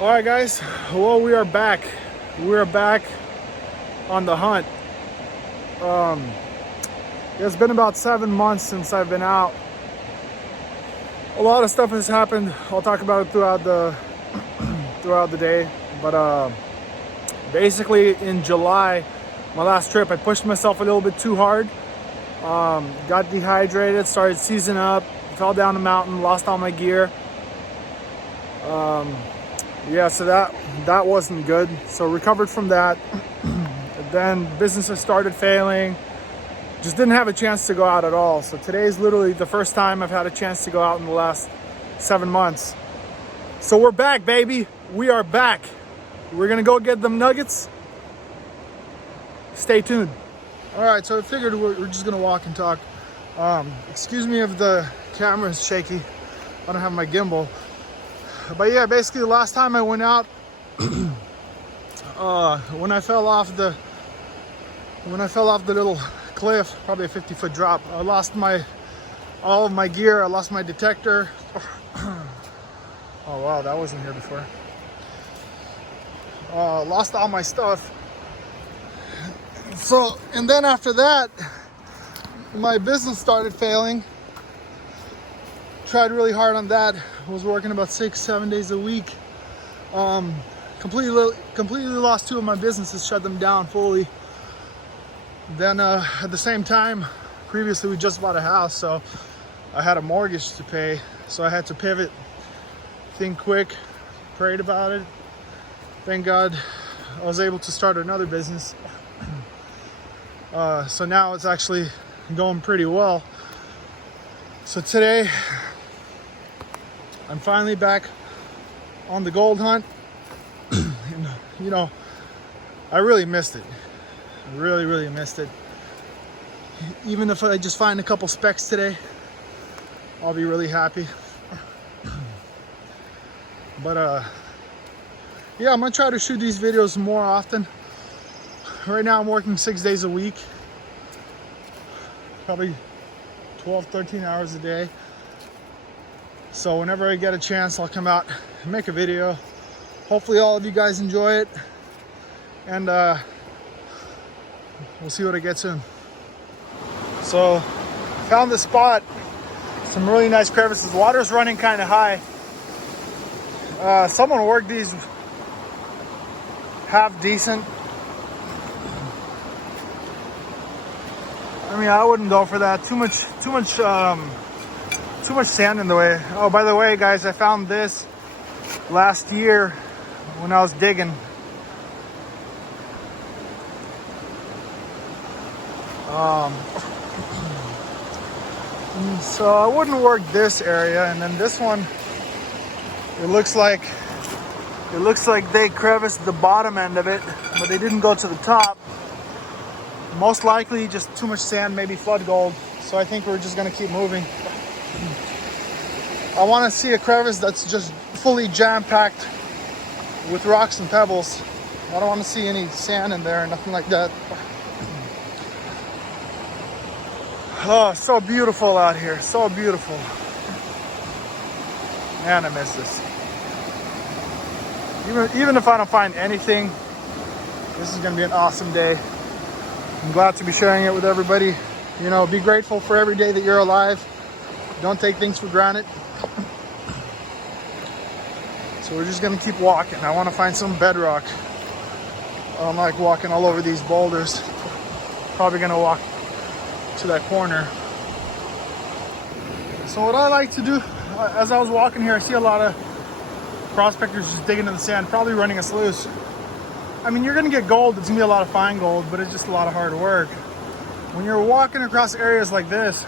All right, guys. Well, we are back. We are back on the hunt. It's been about 7 months since I've been out. A lot of stuff has happened. I'll talk about it throughout the day. But basically, in July, my last trip, I pushed myself a little bit too hard. Got dehydrated, started seizing up, fell down the mountain, lost all my gear. Yeah, so that wasn't good. So recovered from that. Then businesses started failing. Just didn't have a chance to go out at all. So today is literally the first time I've had a chance to go out in the last 7 months. So we're back, baby. We are back. We're gonna go get them nuggets. Stay tuned. All right, so I figured we're just gonna walk and talk. Excuse me if the camera is shaky. I don't have my gimbal. But yeah, basically the last time I went out, when I fell off the little cliff, probably a 50-foot drop, I lost all of my gear. I lost my detector. Oh wow, that wasn't here before. Lost all my stuff. So, and then after that, my business started failing. Tried really hard on that. Was working about 6-7 days a week. Completely lost 2 of my businesses, shut them down fully. Then at the same time, previously we just bought a house, so I had a mortgage to pay. So I had to pivot, think quick, prayed about it. Thank God I was able to start another business. So now it's actually going pretty well. So today, I'm finally back on the gold hunt. And, you know, I really missed it. I really missed it. Even if I just find a couple specks today, I'll be really happy. But yeah, I'm gonna try to shoot these videos more often. Right now I'm working 6 days a week, probably 12-13 hours a day. So whenever I get a chance, I'll come out and make a video. Hopefully all of you guys enjoy it, and we'll see what I get soon. So found this spot, some really nice crevices. Water's running kind of high. Someone worked these half decent. I mean, I wouldn't go for that. Too much sand in the way. Oh, by the way, guys, I found this last year when I was digging. So I wouldn't work this area, and then this one, it looks like they creviced the bottom end of it, but they didn't go to the top. Most likely just too much sand, maybe flood gold. So I think we're just gonna keep moving. I want to see a crevice that's just fully jam-packed with rocks and pebbles. I don't want to see any sand in there, nothing like that. Oh, so beautiful out here, so beautiful. Man, I miss this. Even if I don't find anything, this is gonna be an awesome day. I'm glad to be sharing it with everybody. You know, be grateful for every day that you're alive. Don't take things for granted. So we're just gonna keep walking. I wanna find some bedrock. I'm like walking all over these boulders. Probably gonna walk to that corner. So what I like to do, as I was walking here, I see a lot of prospectors just digging in the sand, probably running us loose. I mean, you're gonna get gold. It's gonna be a lot of fine gold, but it's just a lot of hard work. When you're walking across areas like this,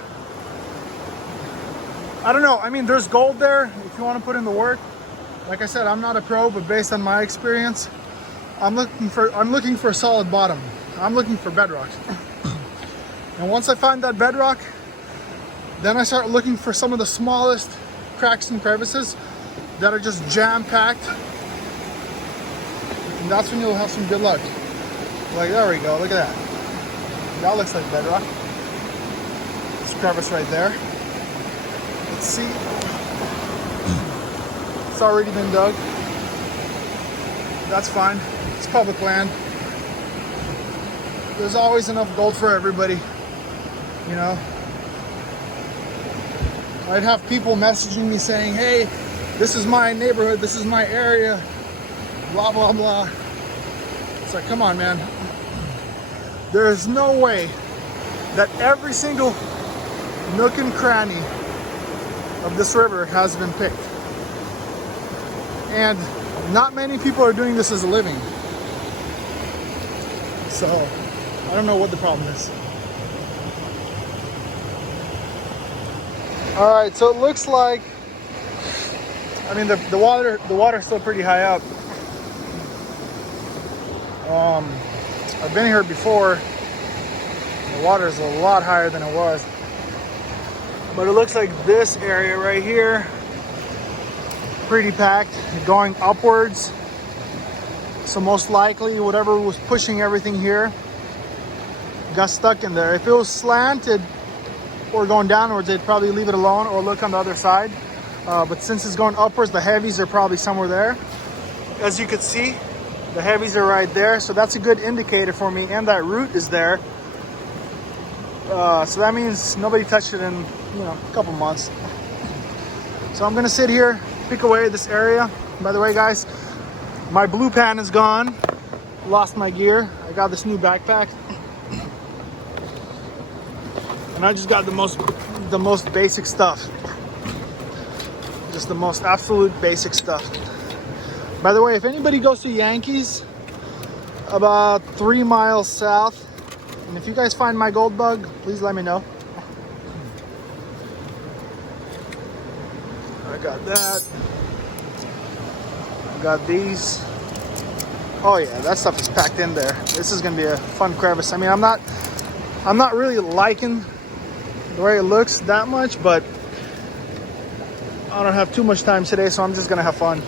I don't know. I mean, there's gold there if you want to put in the work. Like I said, I'm not a pro, but based on my experience, I'm looking for a solid bottom. I'm looking for bedrock. And once I find that bedrock, then I start looking for some of the smallest cracks and crevices that are just jam-packed. And that's when you'll have some good luck. Like, there we go, look at that. That looks like bedrock. This crevice right there. Let's see. It's already been dug. that's fine. It's public land. There's always enough gold for everybody, you know. I'd have people messaging me saying, hey, this is my neighborhood, this is my area, blah, blah, blah. It's like, come on, man. There is no way that every single nook and cranny of this river has been picked. And not many people are doing this as a living. So, I don't know what the problem is. All right, so it looks like, I mean, the water's still pretty high up. I've been here before. The water is a lot higher than it was. But it looks like this area right here, pretty packed, going upwards. So most likely whatever was pushing everything here got stuck in there. If it was slanted or going downwards, they'd probably leave it alone or look on the other side. But since it's going upwards, the heavies are probably somewhere there. As you can see, the heavies are right there. So that's a good indicator for me. And that root is there. So that means nobody touched it in, you know, a couple months. So I'm gonna sit here, pick away this area. By the way, guys, my blue pan is gone. Lost my gear. I got this new backpack. And I just got the most basic stuff. Just the most absolute basic stuff. By the way, if anybody goes to Yankees, about 3 miles south, and if you guys find my gold bug, please let me know. I got that. I got these. Oh yeah, that stuff is packed in there. This is gonna be a fun crevice. I mean, I'm not really liking the way it looks that much, but I don't have too much time today, so I'm just gonna have fun.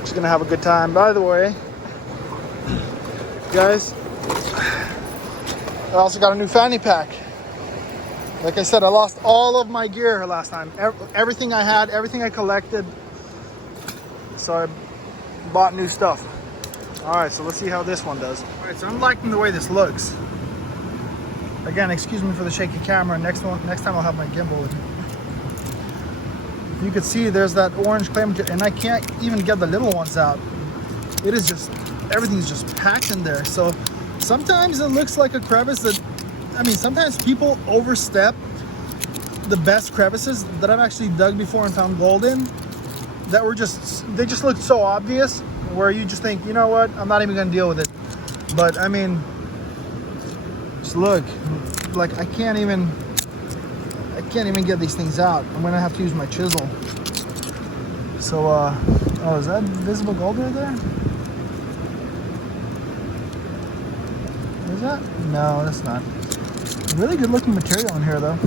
Just gonna have a good time. By the way, guys, I also got a new fanny pack. Like I said, I lost all of my gear last time. Everything I had, everything I collected. So I bought new stuff. All right, so let's see how this one does. All right, so I'm liking the way this looks. Again, excuse me for the shaky camera. Next time I'll have my gimbal with me. You can see there's that orange clay material, and I can't even get the little ones out. It is just, everything's just packed in there. So sometimes it looks like a crevice that, I mean, sometimes people overstep the best crevices that I've actually dug before and found gold in, that were just, they just looked so obvious, where you just think, you know what, I'm not even gonna deal with it. But I mean, just look, like I can't even get these things out. I'm gonna have to use my chisel. So, oh, is that visible gold right there? Is that? No, that's not. Really good looking material in here though.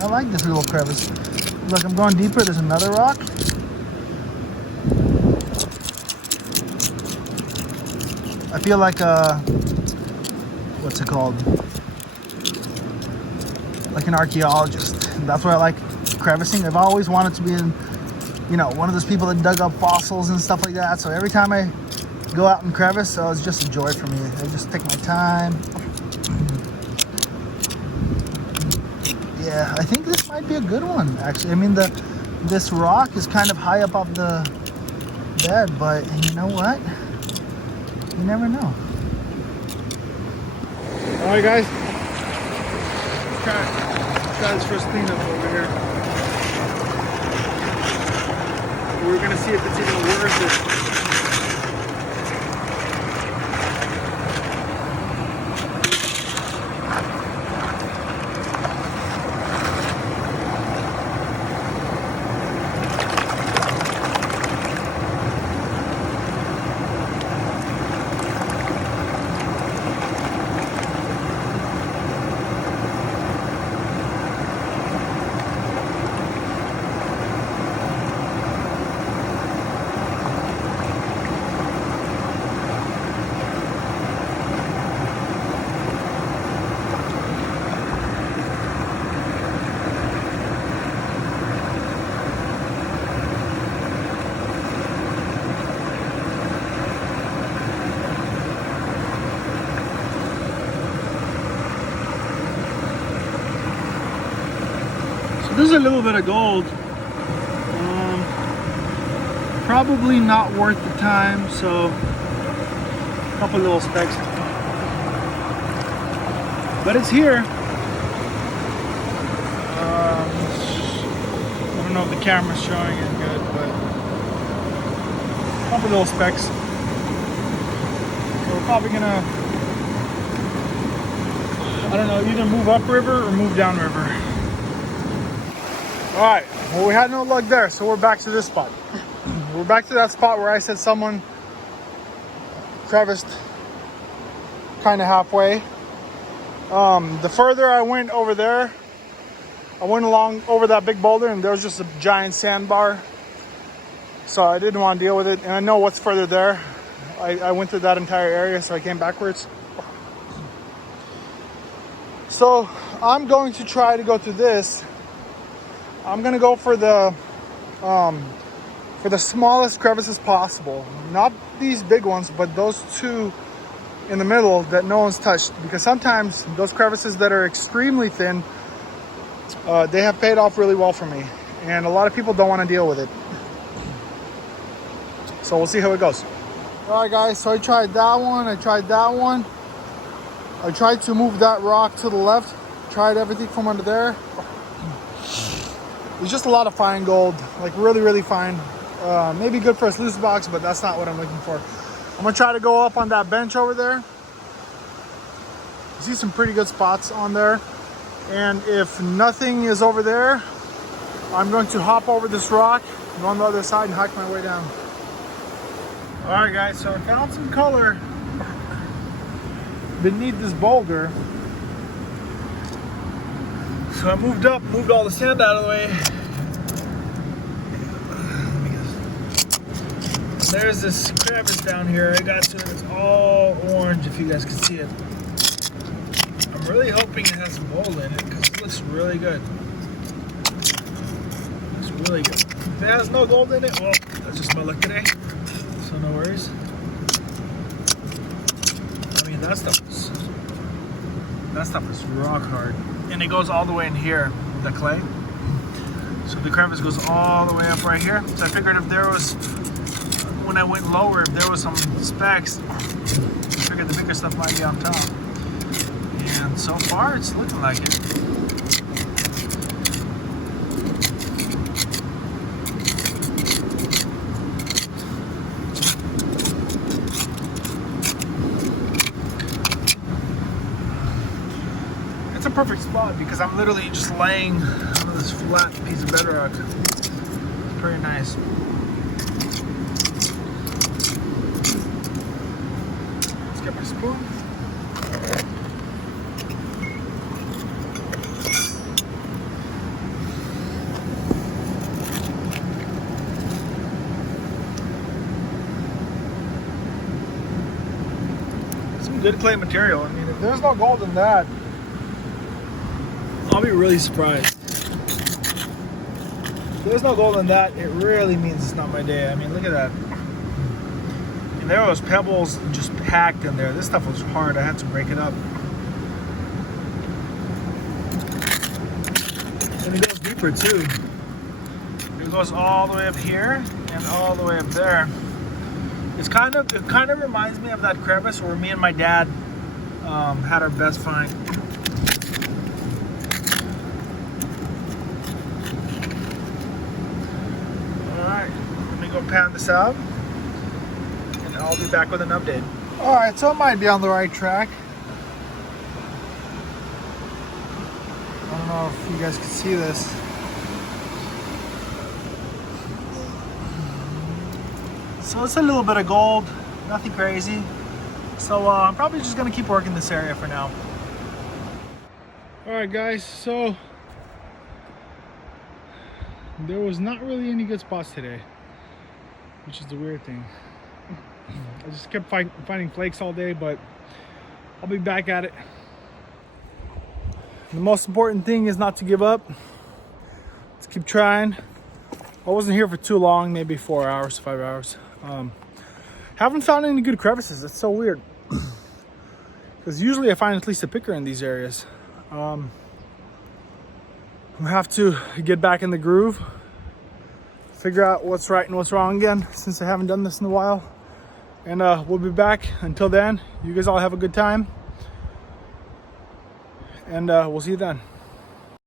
I like this little crevice. Look, I'm going deeper. There's another rock. I feel like what's it called? Like an archaeologist. That's why I like crevicing. I've always wanted to be in, you know, one of those people that dug up fossils and stuff like that. So every time I go out and crevice, so it's just a joy for me. I just take my time. Yeah, I think this might be a good one, actually. I mean, this rock is kind of high up off the bed, but you know what? You never know. All right, guys. Let's try this first cleanup over here. We're gonna see if it's even worth it. a little bit of gold. Probably not worth the time, so a couple little specks. But it's here. I don't know if the camera's showing it good, but a couple little specks. So we're probably gonna, I don't know, either move upriver or move downriver. All right, well, we had no luck there, so we're back to this spot. We're back to that spot where I said someone creviced kind of halfway. The further I went over there, I went along over that big boulder and there was just a giant sandbar. So I didn't want to deal with it. And I know what's further there. I went through that entire area, so I came backwards. So I'm going to try to go through this. I'm going to go for the smallest crevices possible. Not these big ones, but those two in the middle that no one's touched. Because sometimes those crevices that are extremely thin, they have paid off really well for me. And a lot of people don't want to deal with it. So we'll see how it goes. All right, guys, so I tried that one, I tried that one. I tried to move that rock to the left, tried everything from under there. It's just a lot of fine gold, like really, really fine. Maybe good for a sluice box, but that's not what I'm looking for. I'm gonna try to go up on that bench over there. See some pretty good spots on there. And if nothing is over there, I'm going to hop over this rock, go on the other side and hike my way down. All right, guys, so I found some color beneath this boulder. So I moved up, moved all the sand out of the way. There's this crevice down here. I got to it. It's all orange, if you guys can see it. I'm really hoping it has some gold in it because it looks really good. It's really good. If it has no gold in it, well, that's just my luck today. So no worries. I mean, that stuff is rock hard. And it goes all the way in here with the clay. So the crevice goes all the way up right here. So I figured if there was, when I went lower, if there was some specks, I figured the bigger stuff might be on top. And so far, it's looking like it. It's a perfect spot because I'm literally just laying on this flat piece of bedrock. It's pretty nice. Let's get my spoon. Some good clay material. I mean, if there's no gold in that, I'll be really surprised. If there's no gold in that, it really means it's not my day. I mean, look at that. And there was pebbles just packed in there. This stuff was hard. I had to break it up. And it goes deeper too. It goes all the way up here and all the way up there. It kind of reminds me of that crevice where me and my dad had our best find. Go pan this out and I'll be back with an update. All right, so it might be on the right track. I don't know if you guys can see this. So it's a little bit of gold, nothing crazy. So I'm probably just gonna keep working this area for now. All right, guys, so there was not really any good spots today, which is the weird thing. I just kept finding flakes all day, but I'll be back at it. The most important thing is not to give up. Let's keep trying. I wasn't here for too long, maybe 4 hours, 5 hours. Haven't found any good crevices. That's so weird. Because usually I find at least a picker in these areas. I'm gonna have to get back in the groove, figure out what's right and what's wrong again, since I haven't done this in a while. And we'll be back. Until then, you guys all have a good time, and we'll see you then.